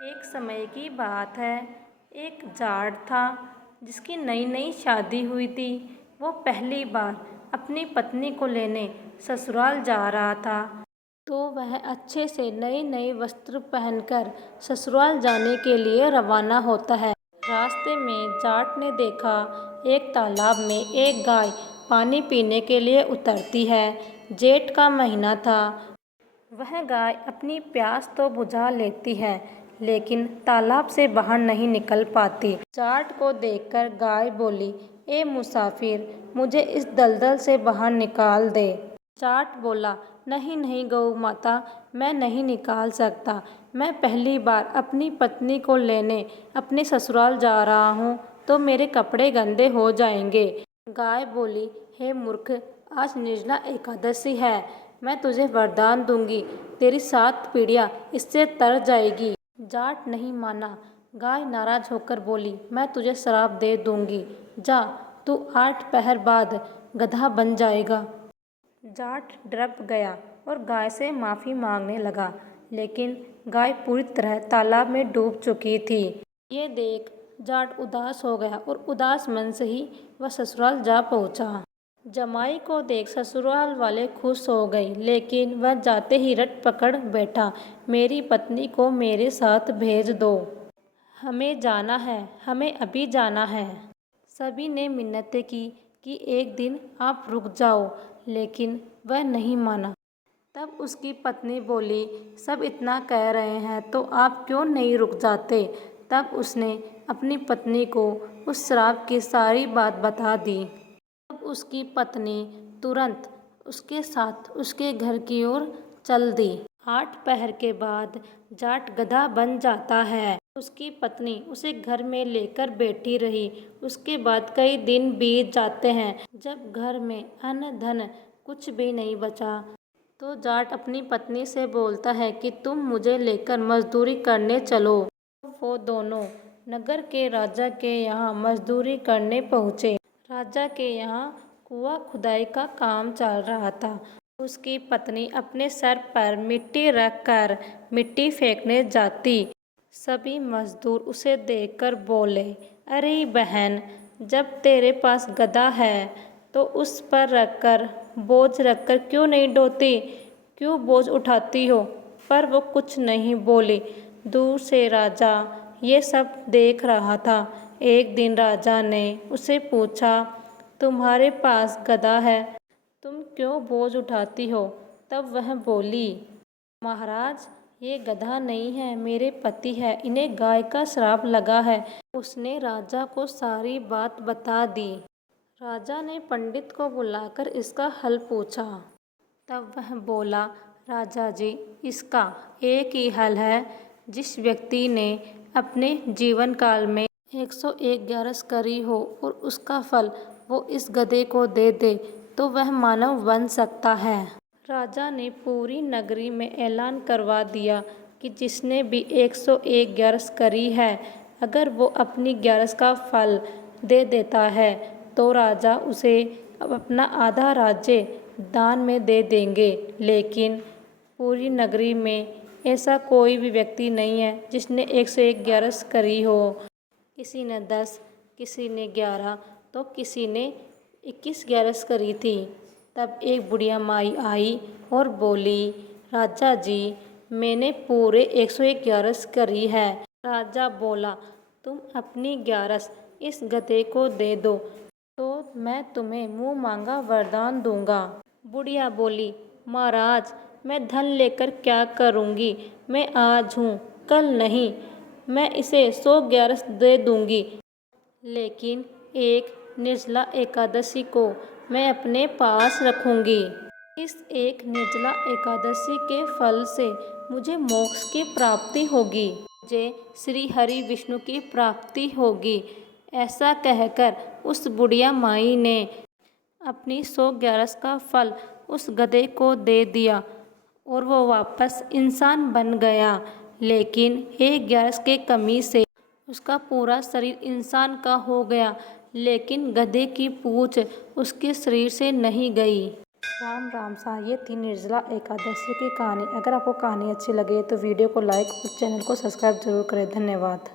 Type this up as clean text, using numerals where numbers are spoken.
एक समय की बात है। एक जाट था जिसकी नई नई शादी हुई थी। वो पहली बार अपनी पत्नी को लेने ससुराल जा रहा था। तो वह अच्छे से नए नए वस्त्र पहनकर ससुराल जाने के लिए रवाना होता है। रास्ते में जाट ने देखा एक तालाब में एक गाय पानी पीने के लिए उतरती है। जेठ का महीना था। वह गाय अपनी प्यास तो बुझा लेती है, लेकिन तालाब से बाहर नहीं निकल पाती। जाट को देखकर गाय बोली, ए मुसाफिर, मुझे इस दलदल से बाहर निकाल दे। जाट बोला, नहीं नहीं गऊ माता, मैं नहीं निकाल सकता। मैं पहली बार अपनी पत्नी को लेने अपने ससुराल जा रहा हूँ, तो मेरे कपड़े गंदे हो जाएंगे। गाय बोली, हे मूर्ख, आज निर्जला एकादशी है। मैं तुझे वरदान दूंगी, तेरी 7 पीढ़ियाँ इससे तर जाएगी। जाट नहीं माना। गाय नाराज होकर बोली, मैं तुझे श्राप दे दूंगी। जा, तू 8 पहर बाद गधा बन जाएगा। जाट डर गया और गाय से माफ़ी मांगने लगा, लेकिन गाय पूरी तरह तालाब में डूब चुकी थी। ये देख जाट उदास हो गया और उदास मन से ही वह ससुराल जा पहुंचा। जमाई को देख ससुराल वाले खुश हो गए, लेकिन वह जाते ही रट पकड़ बैठा, मेरी पत्नी को मेरे साथ भेज दो। हमें जाना है, हमें अभी जाना है। सभी ने मिन्नतें की कि एक दिन आप रुक जाओ, लेकिन वह नहीं माना। तब उसकी पत्नी बोली, सब इतना कह रहे हैं तो आप क्यों नहीं रुक जाते। तब उसने अपनी पत्नी को उस श्राप की सारी बात बता दी। तब उसकी पत्नी तुरंत उसके साथ उसके घर की ओर चल दी। 8 पहर के बाद जाट गधा बन जाता है। उसकी पत्नी उसे घर में लेकर बैठी रही। उसके बाद कई दिन बीत जाते हैं। जब घर में अन्न धन कुछ भी नहीं बचा, तो जाट अपनी पत्नी से बोलता है कि तुम मुझे लेकर मजदूरी करने चलो। वो दोनों नगर के राजा के यहाँ मजदूरी करने पहुँचे। राजा के यहाँ कुआं खुदाई का काम चल रहा था। उसकी पत्नी अपने सर पर मिट्टी रखकर मिट्टी फेंकने जाती। सभी मजदूर उसे देखकर बोले, अरे बहन, जब तेरे पास गधा है तो उस पर रखकर बोझ रखकर क्यों नहीं ढोती, क्यों बोझ उठाती हो। पर वो कुछ नहीं बोली। दूर से राजा ये सब देख रहा था। एक दिन राजा ने उसे पूछा, तुम्हारे पास गधा है, तुम क्यों बोझ उठाती हो। तब वह बोली, महाराज, ये गधा नहीं है, मेरे पति है, इन्हें गाय का श्राप लगा है। उसने राजा को सारी बात बता दी। राजा ने पंडित को बुलाकर इसका हल पूछा। तब वह बोला, राजा जी, इसका एक ही हल है। जिस व्यक्ति ने अपने जीवन काल में 101 ग्यारस करी हो और उसका फल वो इस गधे को दे दे, तो वह मानव बन सकता है। राजा ने पूरी नगरी में ऐलान करवा दिया कि जिसने भी 101 ग्यारस करी है, अगर वो अपनी ग्यारस का फल दे देता है, तो राजा उसे अब अपना आधा राज्य दान में दे देंगे। लेकिन पूरी नगरी में ऐसा कोई भी व्यक्ति नहीं है जिसने 101 ग्यारस करी हो। किसी ने 10, किसी ने 11, तो किसी ने 21 ग्यारस करी थी। तब एक बुढ़िया माई आई और बोली, राजा जी, मैंने पूरे 101 ग्यारस करी है। राजा बोला, तुम अपनी ग्यारस इस गधे को दे दो, तो मैं तुम्हें मुँह मांगा वरदान दूंगा। बुढ़िया बोली, महाराज, मैं धन लेकर क्या करूँगी। मैं आज हूँ, कल नहीं। मैं इसे 100 ग्यारस दे दूँगी, लेकिन एक निर्जला एकादशी को मैं अपने पास रखूँगी। इस एक निर्जला एकादशी के फल से मुझे मोक्ष की प्राप्ति होगी, मुझे श्री हरि विष्णु की प्राप्ति होगी। ऐसा कहकर उस बुढ़िया माई ने अपनी 100 ग्यारस का फल उस गधे को दे दिया और वो वापस इंसान बन गया। लेकिन 1 ग्यारस के कमी से उसका पूरा शरीर इंसान का हो गया, लेकिन गधे की पूंछ उसके शरीर से नहीं गई। राम राम सा ये थी निर्जला एकादशी की कहानी। अगर आपको कहानी अच्छी लगे तो वीडियो को लाइक और चैनल को सब्सक्राइब जरूर करें। धन्यवाद।